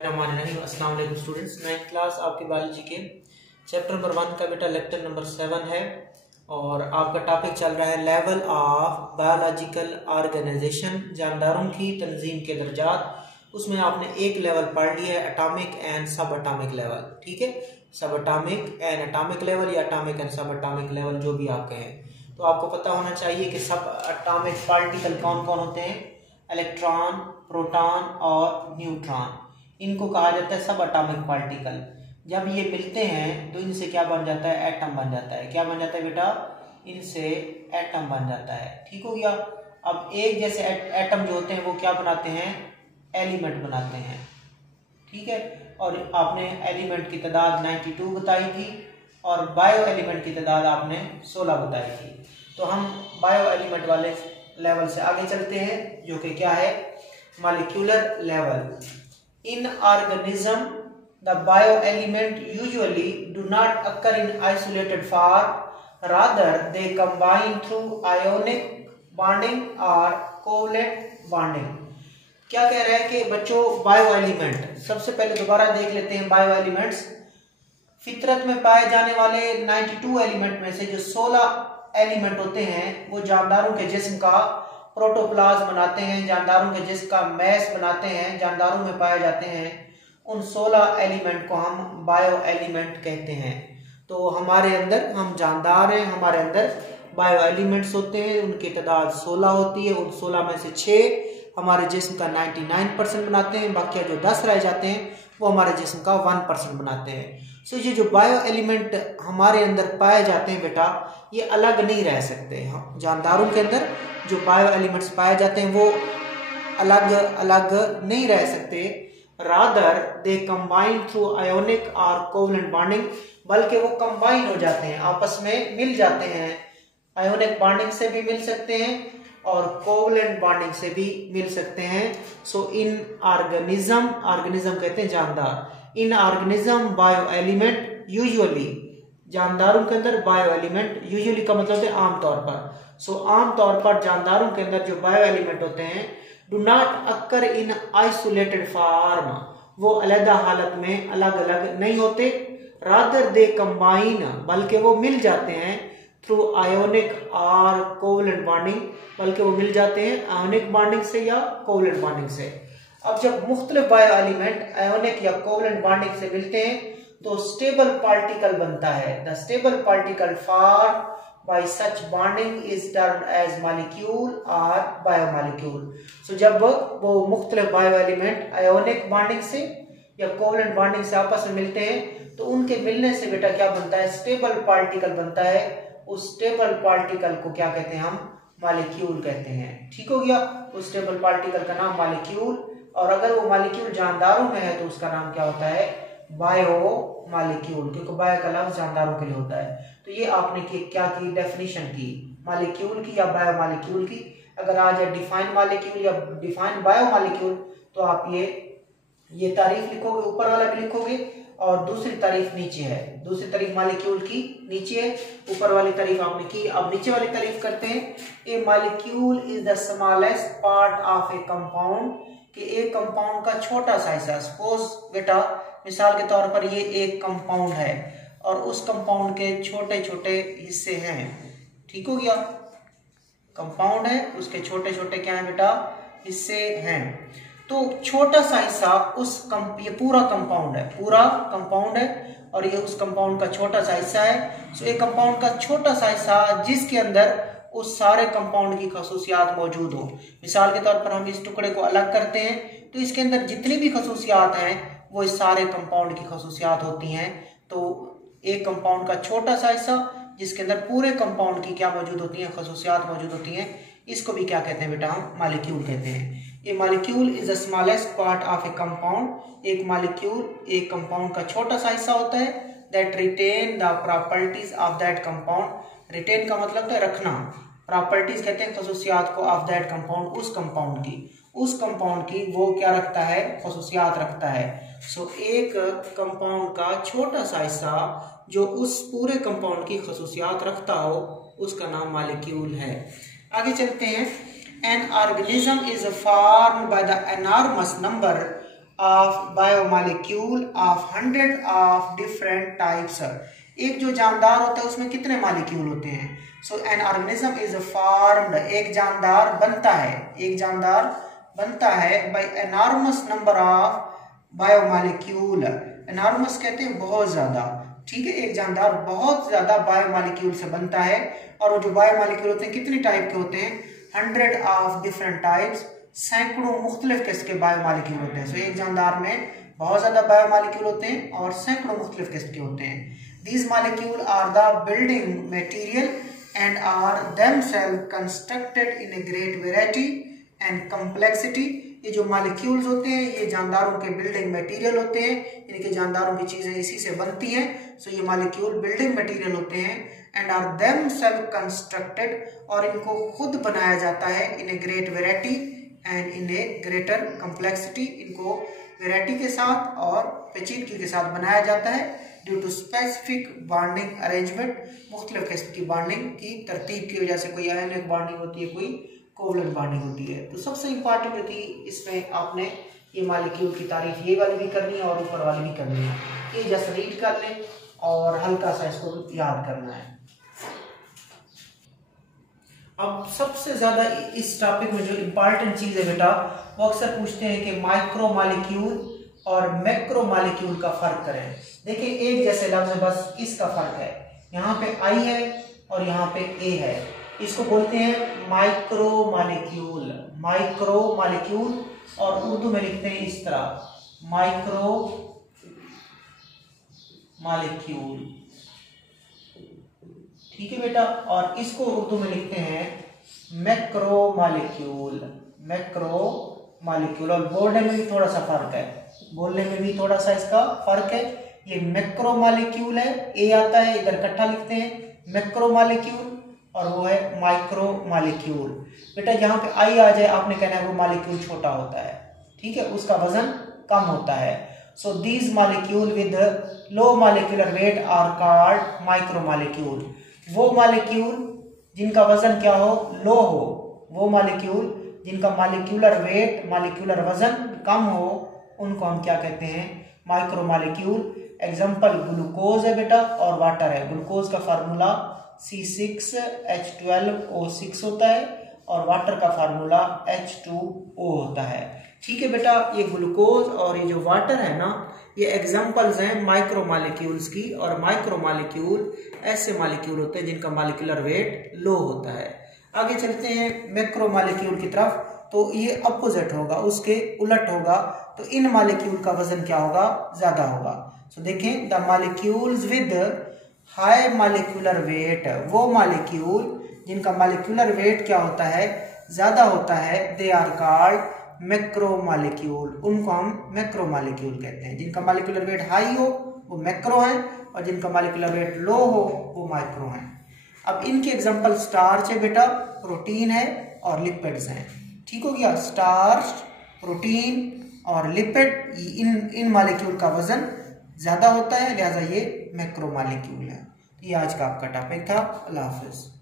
अस्सलाम वालेकुम students, 9th class आपके बायोलॉजी के चैप्टर नंबर 1 का बेटा लेक्चर नंबर 7 है और आपका टॉपिक चल रहा है लेवल ऑफ बायोलॉजिकल ऑर्गेनाइजेशन, जानदारों की तंजीम के दर्जात। उसमें आपने एक लेवल पढ़ लिया है, एटॉमिक एंड सब एटॉमिक लेवल। ठीक है, सब एटॉमिक एंड एटॉमिक लेवल या एटॉमिक एंड सब एटॉमिक लेवल जो भी आप कहें। तो आपको पता होना चाहिए कि सब एटॉमिक पार्टिकल कौन कौन होते हैं, इलेक्ट्रॉन, प्रोटॉन और न्यूट्रॉन। इनको कहा जाता है सब एटॉमिक पार्टिकल। जब ये मिलते हैं तो इनसे क्या बन जाता है, एटम बन जाता है। क्या बन जाता है बेटा, इनसे एटम बन जाता है। ठीक हो गया। अब एक जैसे एटम जो होते हैं वो क्या बनाते हैं, एलिमेंट बनाते हैं। ठीक है, और आपने एलिमेंट की तादाद 92 बताई थी और बायो एलिमेंट की तादाद आपने 16 बताई थी। तो हम बायो एलिमेंट वाले लेवल से आगे चलते हैं, जो कि क्या है, molecular level. In organism, the bioelement usually do not occur in isolated form, rather they combine through ionic bonding or covalent bonding। क्या कह रहा है कि बच्चों, बायो एलिमेंट सबसे पहले दोबारा देख लेते हैं। बायो एलिमेंट्स फितरत में पाए जाने वाले 92 एलिमेंट में से जो 16 एलिमेंट होते हैं वो जानदारों के जिस्म का प्रोटोप्लाज्म बनाते हैं, जानदारों के जिस्म का मैस बनाते हैं, जानदारों में पाए जाते हैं। उन 16 एलिमेंट को हम बायो एलिमेंट कहते हैं। तो हमारे अंदर, हम जानदार हैं, हमारे अंदर बायो एलिमेंट्स होते हैं, उनकी तादाद 16 होती है। उन 16 में से 6 हमारे जिस्म का 99% बनाते हैं, बाकी जो 10 रह जाते हैं वो हमारे जिस्म का 1% बनाते हैं। सो ये जो बायो एलिमेंट हमारे अंदर पाए जाते हैं बेटा, ये अलग नहीं रह सकते। जानदारों के अंदर जो बायो एलिमेंट्स पाए जाते हैं वो अलग अलग नहीं रह सकते। Rather they combine through ionic और कोवलेंट बॉन्डिंग, बल्कि वो कंबाइन हो जाते हैं, आपस में मिल जाते हैं। आयोनिक बॉन्डिंग से भी मिल सकते हैं और कोवलेंट बॉन्डिंग से भी मिल सकते हैं। सो इन ऑर्गेनिज्म, ऑर्गेनिज्म कहते हैं जानदार, इन ऑर्गेनिज्म बायो एलिमेंट यूजुअली, जानदारों के अंदर बायो एलिमेंट, यूजुअली का मतलब है आमतौर पर। सो आमतौर पर जानदारों के अंदर जो बायो एलिमेंट होते हैं do not occur in isolated form, वो अलग हालत में अलग अलग नहीं होते। रादर दे कंबाइन, बल्कि वो मिल जाते हैं थ्रू आयोनिक और कोवलेंट बॉन्डिंग, बल्कि वो मिल जाते हैं आयोनिक बॉन्डिंग से या कोवलेंट बॉन्डिंग से। अब जब मुख्तलिफ बायो एलिमेंट आयोनिक या कोवलेंट बॉन्डिंग से मिलते हैं तो स्टेबल पार्टिकल बनता है। The stable particle form by such bonding is termed as molecule और बायोमॉलिक्यूल। सो जब वो मुख्तलिफ बायो एलिमेंट आयोनिक बॉन्डिंग से या कोवलेंट बॉन्डिंग से आपस में मिलते हैं तो उनके मिलने से बेटा क्या बनता है, स्टेबल पार्टिकल बनता है। उस स्टेबल पार्टिकल को क्या कहते हैं, हम मॉलिक्यूल कहते हैं। ठीक हो गया, उस स्टेबल पार्टिकल का नाम मॉलिक्यूल। और अगर वो मॉलिक्यूल जानदारों में है तो उसका नाम क्या होता है, बायो मॉलिक्यूल, क्योंकि बायो का लफ्ज जानदारों के लिए होता है। तो ये आपने क्या की, डेफिनेशन की मॉलिक्यूल की या बायो मॉलिक्यूल की। अगर आ जाए डिफाइन मॉलिक्यूल या डिफाइन बायो मॉलिक्यूल तो आप ये तारीफ लिखोगे, ऊपर वाला भी लिखोगे और दूसरी तारीफ नीचे है। दूसरी तारीफ मॉलिक्यूल की नीचे है, ऊपर वाली तारीफ आपने की। अब नीचे वाली तारीफ करते हैं। A molecule is the smallest part of a compound, कि एक कंपाउंड का छोटा सा हिस्सा। सपोज बेटा, मिसाल के तौर पर ये एक कंपाउंड है और उस कंपाउंड के छोटे छोटे हिस्से हैं। ठीक हो गया, कंपाउंड है, उसके छोटे छोटे क्या है बेटा, हिस्से हैं। तो छोटा सा हिस्सा ये पूरा कंपाउंड है, पूरा कंपाउंड है और ये उस कंपाउंड का छोटा सा हिस्सा है। सो एक कंपाउंड का छोटा सा हिस्सा जिसके अंदर उस सारे कंपाउंड की खसूसियात मौजूद हो। मिसाल के तौर पर हम इस टुकड़े को अलग करते हैं तो इसके अंदर जितनी भी खसूसियात हैं वो इस सारे कंपाउंड की खसूसियात होती हैं। तो एक कंपाउंड का छोटा सा हिस्सा जिसके अंदर पूरे कंपाउंड की क्या मौजूद होती हैं, खसूसियात मौजूद होती हैं, इसको भी क्या कहते हैं बेटा, हम मॉलिक्यूल कहते हैं। A molecule is the smallest part of a compound, एक मॉलिक्यूल एक कंपाउंड का छोटा सा हिस्सा होता है that retain the properties of that compound. Retain का मतलब तो रखना, प्रॉपर्टीज कहते हैं खसूसियात को, ऑफ दैट कंपाउंड, उस कंपाउंड की वो क्या रखता है, खसूसियात रखता है। सो एक कंपाउंड का छोटा सा हिस्सा जो उस पूरे कंपाउंड की खसूसियात रखता हो उसका नाम मॉलिक्यूल है। आगे चलते हैं। N organism is formed by the enormous number of biomolecule of 100 of different types. एक जो जानदार होता है उसमें कितने मॉलिक्यूल होते हैं? So an organism is formed, एक जानदार बनता है, एक जानदार बनता है by enormous number of biomolecule. Enormous कहते हैं बहुत ज्यादा, ठीक है। एक जानदार बहुत ज्यादा बायोमॉलिक्यूल से बनता है, और वो जो बायोमॉलिक्यूल होते हैं कितनी टाइप के होते हैं? 100 ऑफ डिफरेंट टाइप्स, सैकड़ों मुख्तलिफ किस्म के बायोमॉलिक्यूल होते हैं। सो एक जानदार में बहुत ज्यादा बायोमॉलिक्यूल होते हैं और सैकड़ों मुख्तलिफ किस्म के होते हैं। These molecules are the building material and are themselves constructed in a great variety and complexity। ये जो मॉलिक्यूल्स होते हैं ये जानदारों के बिल्डिंग मटेरियल होते हैं, इनके जानदारों की चीजें इसी से बनती हैं। सो ये मॉलिक्यूल बिल्डिंग मटेरियल होते हैं एंड आर themselves constructed, और इनको खुद बनाया जाता है in a great variety and in a greater complexity. इनको वेराइटी के साथ और पेचीदगी के साथ बनाया जाता है due to specific bonding arrangement, मुख्तलिफ किस्म की बॉन्डिंग की तरतीब की वजह से। कोई आयनिक बॉन्डिंग होती है, कोई कोवलेंट बॉन्डिंग होती है। तो सबसे इंपॉर्टेंट होती है इसमें आपने ये मॉलिक्यूल की तारीफ ये वाली भी करनी है और ऊपर वाली भी करनी है। ये जस्ट रीड कर लें और हल्का सा इसको याद करना है। अब सबसे ज्यादा इस टॉपिक में जो इम्पॉर्टेंट चीज है बेटा, वो अक्सर पूछते हैं कि माइक्रो मॉलिक्यूल और मैक्रो मॉलिक्यूल का फर्क करें। देखिए एक जैसे लफ्ज, बस इसका फर्क है। यहाँ पे I है और यहाँ पे A है, इसको बोलते हैं माइक्रो मॉलिक्यूल। माइक्रो मॉलिक्यूल, और उर्दू में लिखते हैं इस तरह माइक्रो मॉलिक्यूल, ठीक है बेटा। और इसको उर्दू में लिखते हैं मैक्रो मॉलिक्यूल। मैक्रो मॉलिक्यूल, और बोलने में भी थोड़ा सा फर्क है, बोलने में भी थोड़ा सा इसका फर्क है। ये मैक्रो मॉलिक्यूल है, ए आता है, इधर इकट्ठा लिखते हैं मैक्रो मॉलिक्यूल, और वो है माइक्रो मॉलिक्यूल। बेटा यहाँ पे आई आ जाए आपने कहना है वो मॉलिक्यूल छोटा होता है, ठीक है, उसका वजन कम होता है। So these molecule with low molecular weight are called micro molecule. वो मॉलिक्यूल जिनका वजन क्या हो? लो हो। वो मॉलिक्यूल जिनका मॉलिक्यूलर वेट, मॉलिक्यूलर वजन कम हो, उनको हम क्या कहते हैं? Micro molecule. एग्जांपल ग्लूकोज है बेटा और वाटर है। ग्लूकोज का फार्मूला C6H12O6 होता है और वाटर का फार्मूला H2O होता है, ठीक है बेटा। ये ग्लूकोज और ये जो वाटर है ना, ये एग्जांपल्स हैं माइक्रो मॉलिक्यूल्स की। और माइक्रो मॉलिक्यूल ऐसे मॉलिक्यूल होते हैं जिनका मॉलिक्यूलर वेट लो होता है। आगे चलते हैं मैक्रो मॉलिक्यूल की तरफ, तो ये अपोजिट होगा, उसके उलट होगा। तो इन मॉलिक्यूल का वजन क्या होगा? ज्यादा होगा। सो देखें, the molecules with high molecular weight, वो मॉलिक्यूल जिनका मॉलिक्यूलर वेट क्या होता है? ज्यादा होता है, they are called macro molecule. उनको हम मैक्रो मॉलिक्यूल कहते हैं। जिनका मॉलिक्यूलर वेट हाई हो वो मैक्रो है, और जिनका मॉलिक्यूलर वेट लो हो वो माइक्रो है। अब इनके एग्जांपल स्टार्च है बेटा, प्रोटीन है और लिपिड्स हैं, ठीक हो गया। स्टार्च, प्रोटीन और लिपिड, इन मॉलिक्यूल का वजन ज्यादा होता है, लिहाजा ये मैक्रो मॉलिक्यूल है। ये आज का आपका टॉपिक था। अल्लाह हाफिज।